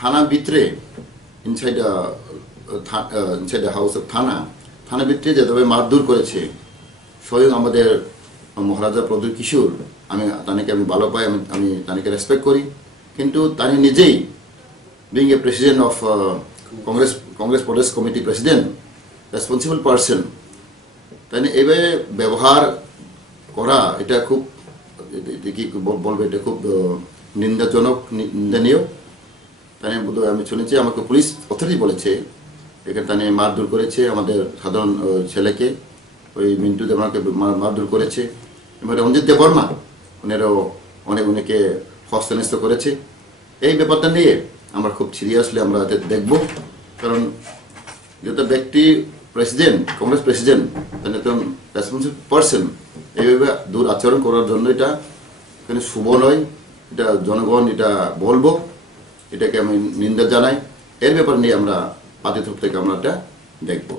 থানা ভিতরে inside house of থানা ভিতরে যেভাবে মারধর করেছে স্বয়ং আমাদের মহারাজা প্রদীপ কিশোর, তাকে আমি ভালো পাই, আমি তাকে রেসপেক্ট করি, কিন্তু তানি নিজেই being a president of Congress Pradesh committee president, responsible person, তাই এইভাবে ব্যবহার করা এটা খুব কি বলবো, এটা খুব নিন্দাজনক, নিন্দনীয়। তাই আমি শুনেছি আমাকে পুলিশ অথরিটি বলেছে এখানে তাই মারধর করেছে আমাদের সাধারণ ছেলেকে, ওই মিন্টু দেবনাকে মারধর করেছে। এবার রঞ্জিত দেববর্মা উনারও অনেকে হস্তনেস্ত করেছে। এই ব্যাপারটা নিয়ে আমরা খুব সিরিয়াসলি আমরা দেখব, কারণ যেটা ব্যক্তি প্রেসিডেন্ট, কংগ্রেস প্রেসিডেন্ট, একজন রেসপন্সিবল পার্সন এইভাবে দূর আচরণ করার জন্য এটা এখানে শুভ নয়। এটা জনগণ এটা বলবো, এটাকে আমি নিন্দা জানাই। এর ব্যাপার নিয়ে আমরা পার্টি তরফ থেকে আমরা এটা দেখবো।